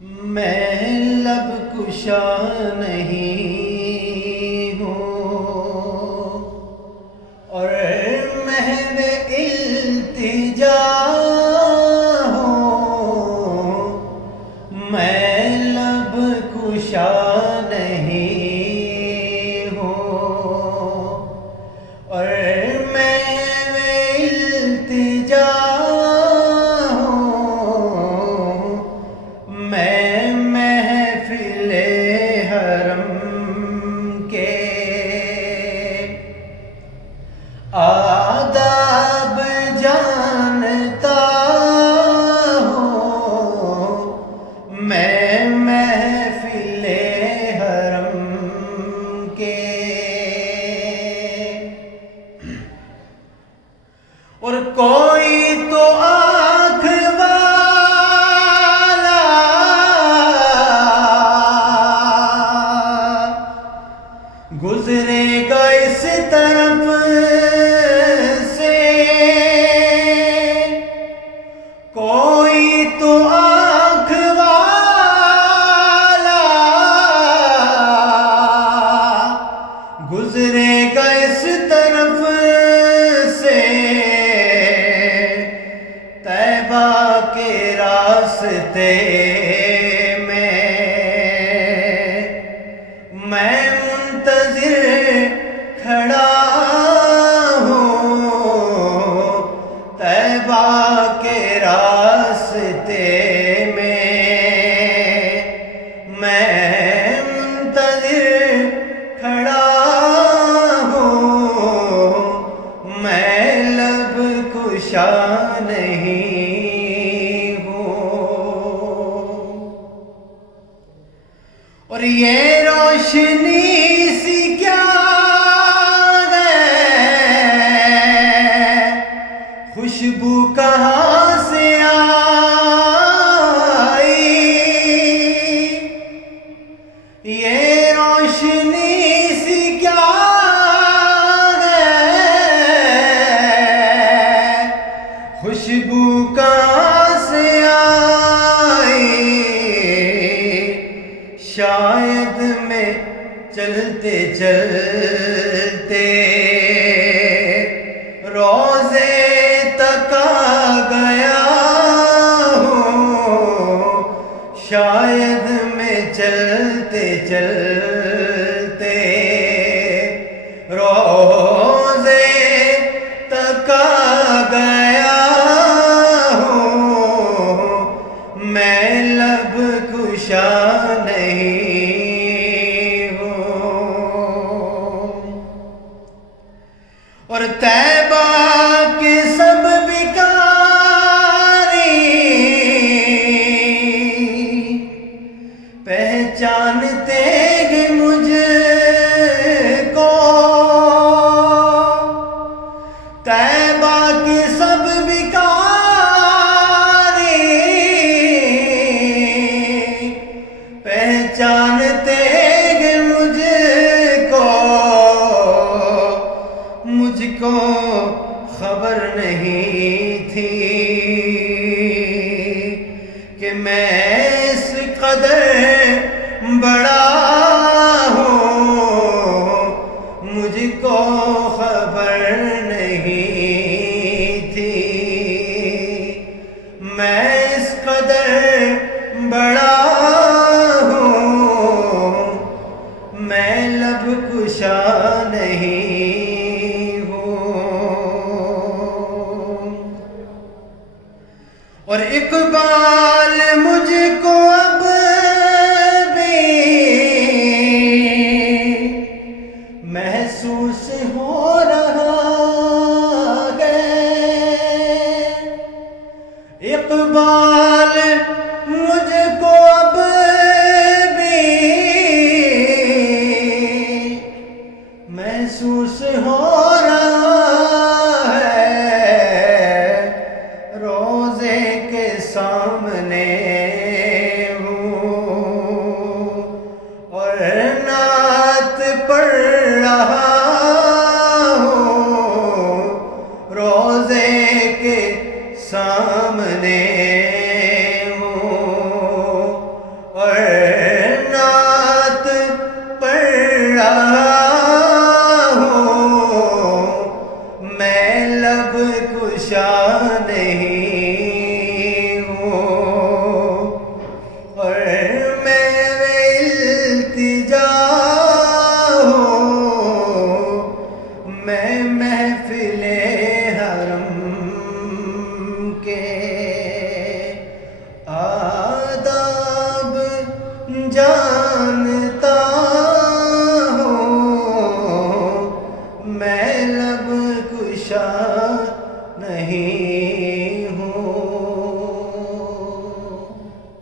میں لب کشا نہیں ہوں اور محو التجا ہوں، میں لب کشا نہیں ہوں اور محو التجا میں محفل حرم کے آداب جانتا ہوں، میں محفل حرم کے اور کوئی تو گزرے گا اس طرف سے، کوئی تو آنکھ والا گزرے گا اس طرف سے، طیبہ کے راستے میں منتظر کھڑا ہوں، طیبہ کے راستے میں منتظر کھڑا ہوں، میں لب کشا نہیں ہوں اور یہ روشنی سی کیا ہے، خوشبو کہاں سے آئی، یہ روشنی سی کیا ہے، خوشبو کہاں سے آئی، شاید میں چلتے چلتے روضے تک آ گیا ہوں، شاید میں چلتے چلتے روضے تک آ گیا ہوں، میں لب کشا نہیں ہوں اور طیبہ کے سب بکاری پہچانتے گے مجھ کو، طیبہ کے سب بکاری پہچانتے گے مجھ کو خبر نہیں تھی کہ میں اس قدر بڑا ہوں، مجھ کو خبر نہیں تھی میں اس قدر بڑا ہوں، میں لب کشا نہیں ہوں اور اقبال مجھ کو اب بھی نہیں ہوں، اور میں التجا ہوں، میں محفل